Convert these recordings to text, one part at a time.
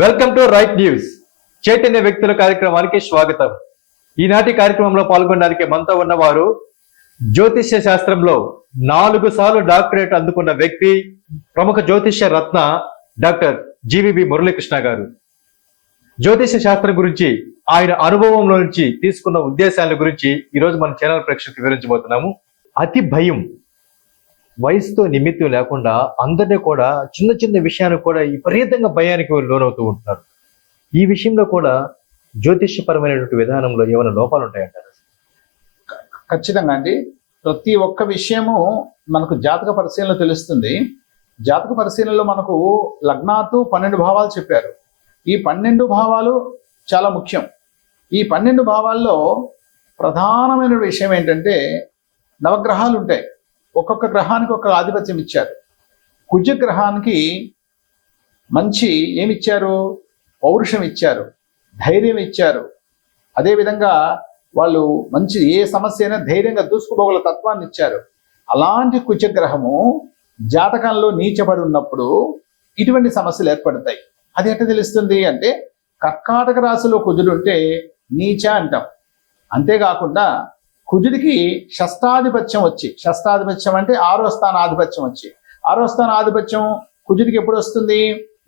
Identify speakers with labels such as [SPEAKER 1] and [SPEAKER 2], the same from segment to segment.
[SPEAKER 1] Welcome to right news చైతన్య వ్యక్తుల కార్యక్రమానికి స్వాగతం. ఈనాటి కార్యక్రమంలో పాల్గొనడానికి మనతో ఉన్నవారు జ్యోతిష్య శాస్త్రంలో నాలుగు సార్లు డాక్టరేట్ అందుకున్న వ్యక్తి ప్రముఖ జ్యోతిష్య రత్న డాక్టర్ జీవిబి మురళీకృష్ణ గారు. జ్యోతిష్య శాస్త్రం గురించి ఆయన అనుభవంలో నుంచి తీసుకున్న ఉద్దేశాల గురించి ఈరోజు మన ఛానల్ ప్రేక్షకులకు వివరించబోతున్నాము. అతి భయం వయసుతో నిమిత్తం లేకుండా అందరినీ కూడా చిన్న చిన్న విషయానికి కూడా విపరీతంగా భయానికి లోనవుతూ ఉంటున్నారు ఈ విషయంలో కూడా జ్యోతిష్యపరమైనటువంటి విధానంలో ఏమైనా లోపాలు ఉంటాయంటారు?
[SPEAKER 2] ఖచ్చితంగా అండి. ప్రతి ఒక్క విషయము మనకు జాతక పరిశీలన తెలుస్తుంది. జాతక పరిశీలనలో మనకు లగ్నాతు పన్నెండు భావాలు చెప్పారు. ఈ పన్నెండు భావాలు చాలా ముఖ్యం. ఈ పన్నెండు భావాల్లో ప్రధానమైన విషయం ఏంటంటే నవగ్రహాలు ఉంటాయి. ఒక్కొక్క గ్రహానికి ఒక ఆధిపత్యం ఇచ్చారు. కుజ గ్రహానికి మంచి ఏమిచ్చారు? పౌరుషం ఇచ్చారు. ధైర్యం ఇచ్చారు. అదేవిధంగా వాళ్ళు మంచి ఏ సమస్య అయినా ధైర్యంగా దూసుకుపోగల తత్వాన్ని ఇచ్చారు. అలాంటి కుజగ్రహము జాతకంలో నీచబడి ఉన్నప్పుడు ఇటువంటి సమస్యలు ఏర్పడతాయి. అది ఎట్లా తెలుస్తుంది అంటే కర్కాటక రాశిలో కుజుడు ఉంటే నీచ అంటాం. అంతేకాకుండా కుజుడికి షష్టాధిపత్యం వచ్చి షష్టాధిపత్యం అంటే ఆరో స్థాన ఆధిపత్యం వచ్చి. ఆరో స్థాన ఆధిపత్యం కుజుడికి ఎప్పుడు వస్తుంది?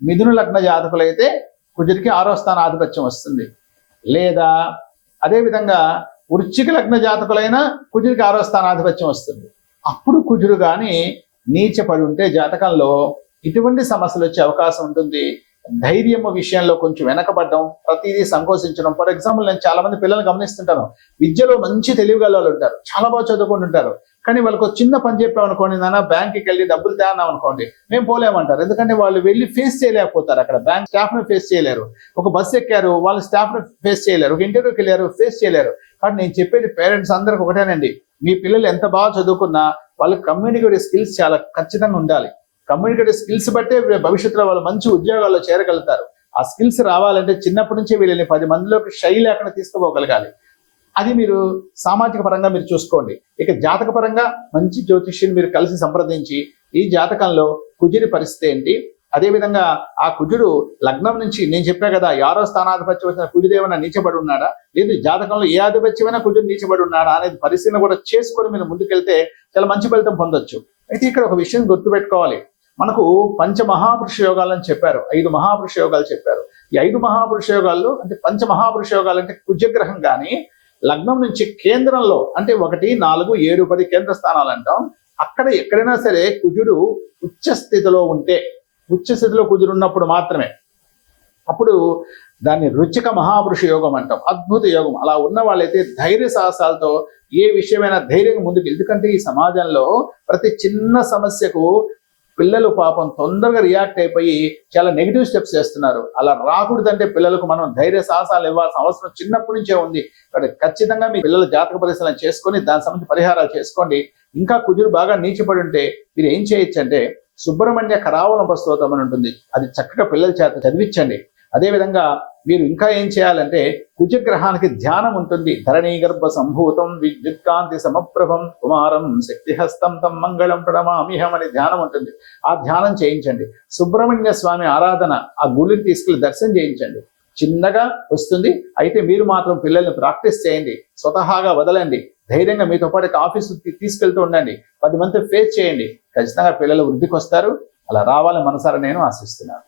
[SPEAKER 2] మిథున లగ్న జాతకులైతే కుజుడికి ఆరో స్థాన ఆధిపత్యం వస్తుంది. లేదా అదేవిధంగా వృశ్చిక లగ్న జాతకులైన కుజుడికి ఆరో స్థానాధిపత్యం వస్తుంది. అప్పుడు కుజుడు కానీ నీచపడి ఉంటే జాతకంలో ఇటువంటి సమస్యలు వచ్చే అవకాశం ఉంటుంది. ధైర్యం విషయంలో కొంచెం వెనకబడ్డం ప్రతిదీ సంకోచించడం. ఫర్ ఎగ్జాంపుల్ నేను చాలా మంది పిల్లల్ని గమనిస్తుంటాను. విద్యలో మంచి తెలివిగల వాళ్ళు ఉంటారు. చాలా బాగా చదువుకుని ఉంటారు. కానీ వాళ్ళకి ఒక చిన్న పని చెప్పాం అనుకోండి నాన్న బ్యాంక్కి వెళ్ళి డబ్బులు తేనాం అనుకోండి మేము పోలేమంటారు. ఎందుకంటే వాళ్ళు వెళ్ళి ఫేస్ చేయలేకపోతారు అక్కడ. బ్యాంక్ స్టాఫ్ను ఫేస్ చేయలేరు. ఒక బస్సు ఎక్కారు వాళ్ళు స్టాఫ్ను ఫేస్ చేయలేరు. ఒక ఇంటర్వ్యూకి వెళ్ళారు ఫేస్ చేయలేరు. కానీ నేను చెప్పేది పేరెంట్స్ అందరికి ఒకటేనండి. మీ పిల్లలు ఎంత బాగా చదువుకున్నా వాళ్ళకి కమ్యూనికేటివ్ స్కిల్స్ చాలా ఖచ్చితంగా ఉండాలి. కమ్యూనికేటివ్ స్కిల్స్ బట్టే భవిష్యత్తులో వాళ్ళు మంచి ఉద్యోగాల్లో చేరగలుగుతారు. ఆ స్కిల్స్ రావాలంటే చిన్నప్పటి నుంచి వీళ్ళని పది మందిలోకి షై లేకుండా తీసుకుపోగలగాలి. అది మీరు సామాజిక పరంగా మీరు చూసుకోండి. ఇక జాతక పరంగా మంచి జ్యోతిష్యుని మీరు కలిసి సంప్రదించి ఈ జాతకంలో కుజుడి పరిస్థితి ఏంటి? అదేవిధంగా ఆ కుజుడు లగ్నం నుంచి నేను చెప్పా కదా ఆరో స్థానాధిపత్యం వచ్చిన కుజుదేవన నీచబడి ఉన్నాడా? లేదు జాతకంలో ఏ ఆధిపత్యమైనా కుజుడు నీచబడి ఉన్నాడా అనేది పరిశీలన కూడా చేసుకొని మీరు ముందుకెళ్తే చాలా మంచి ఫలితం పొందొచ్చు. అయితే ఇక్కడ ఒక విషయం గుర్తుపెట్టుకోవాలి. మనకు పంచ మహాపురుష యోగాలని చెప్పారు. ఐదు మహాపురుష యోగాలు చెప్పారు. ఈ ఐదు మహాపురుష యోగాల్లో అంటే పంచ మహాపురుష యోగాలు అంటే కుజగ్రహం కానీ లగ్నం నుంచి కేంద్రంలో అంటే ఒకటి నాలుగు ఏడు పది కేంద్ర స్థానాలు అంటాం. అక్కడ ఎక్కడైనా సరే కుజుడు ఉచ్చ స్థితిలో ఉంటే ఉచ్చ స్థితిలో కుజుడు ఉన్నప్పుడు మాత్రమే. అప్పుడు దాన్ని రుచిక మహాపురుష యోగం అంటాం. అద్భుత యోగం. అలా ఉన్న వాళ్ళైతే ధైర్య సాహసాలతో ఏ విషయమైనా ధైర్యంగా ముందుకు ఎందుకంటే ఈ సమాజంలో ప్రతి చిన్న సమస్యకు పిల్లలు పాపం తొందరగా రియాక్ట్ అయిపోయి చాలా నెగిటివ్ స్టెప్స్ చేస్తున్నారు. అలా రాకూడదంటే పిల్లలకు మనం ధైర్య సాహసాలు ఇవ్వాల్సిన అవసరం చిన్నప్పటి నుంచే ఉంది. కాబట్టి ఖచ్చితంగా మీ పిల్లల జాతక పరిశీలన చేసుకొని దాని సంబంధించి పరిహారాలు చేసుకోండి. ఇంకా కుజుడు బాగా నీచిపడి ఉంటే మీరు ఏం చేయొచ్చు అంటే సుబ్రహ్మణ్య కరావలంబ స్తోత్రం అని ఉంటుంది. అది చక్కగా పిల్లల చేత చదివించండి. అదేవిధంగా మీరు ఇంకా ఏం చేయాలంటే కుజగ్రహానికి ధ్యానం ఉంటుంది. ధరణీ గర్భ సంభూతం విద్యుత్కాంతి సమప్రభం కుమారం శక్తిహస్తం తం మంగళం ప్రణమామిహం అనే ధ్యానం ఉంటుంది. ఆ ధ్యానం చేయించండి. సుబ్రహ్మణ్య స్వామి ఆరాధన ఆ గుడిని తీసుకెళ్ళి దర్శనం చేయించండి. చిన్నగా వస్తుంది. అయితే మీరు మాత్రం పిల్లల్ని ప్రాక్టీస్ చేయండి. స్వతహాగా వదలండి. ధైర్యంగా మీతో పాటు ఆఫీసు తీసుకెళ్తూ ఉండండి. పది మంది ఫేస్ చేయండి. ఖచ్చితంగా పిల్లలు వృద్ధికి వస్తారు అలా రావాలని మనసారా నేను ఆశిస్తున్నాను.